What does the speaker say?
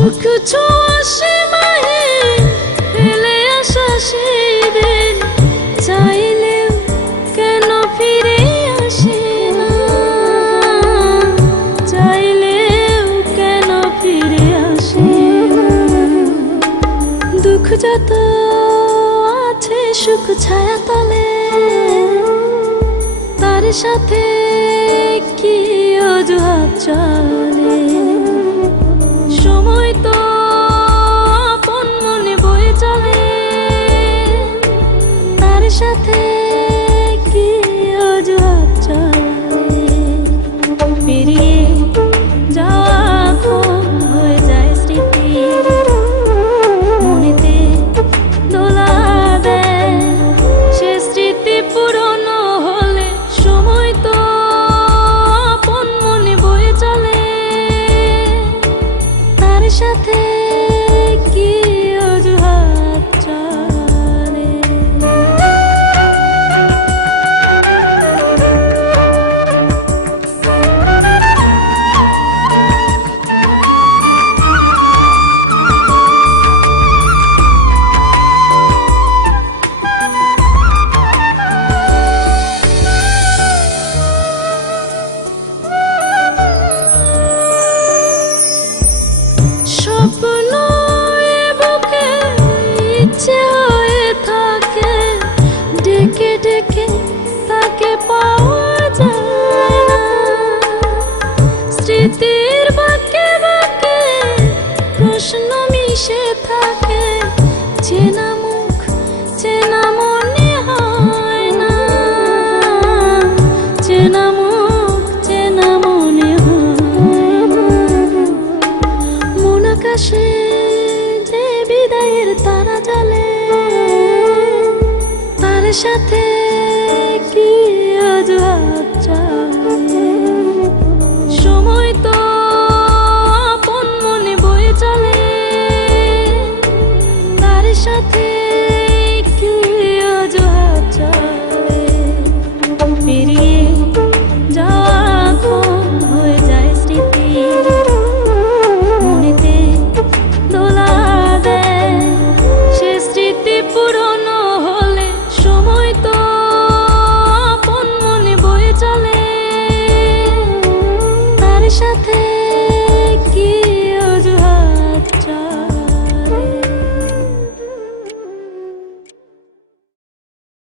সুখ ছোঁয়া সীমাহে ফেলে আসা সেদিন চাইলেও কেন ফিরে আসে না, চাইলেও কেন ফিরে আসে না। দুঃখ যত আছে সুখ ছায়া তলে, তার সাথে কি অজুহাত চলে। সময় তো আপন মনে বয়ে চলে, তার সাথে কি অজুহাত চলে। পেরিয়ে যাওয়া ক্ষণ হয়ে যায় স্মৃতি, মনেতে দোলা দেয় সে স্মৃতি পুরনো হলে। সময় তো আপন মনে বয়ে চলে, তার সাথে কি অজুহাত চলে। স্বপ্ন এ বুকে ইচ্ছে হয়ে থাকে, ডেকে ডেকে তাকে পাওয়া যায় না। স্মৃতির বাঁকে বাঁকে প্রশ্ন মিশে থাকে, চেনা মুখ চেনা মনে হয় না, চেনা মুখ চেনা মনে হয় না। মন আকাশে যে বিদায়ের তারা জ্বলে, তার সাথে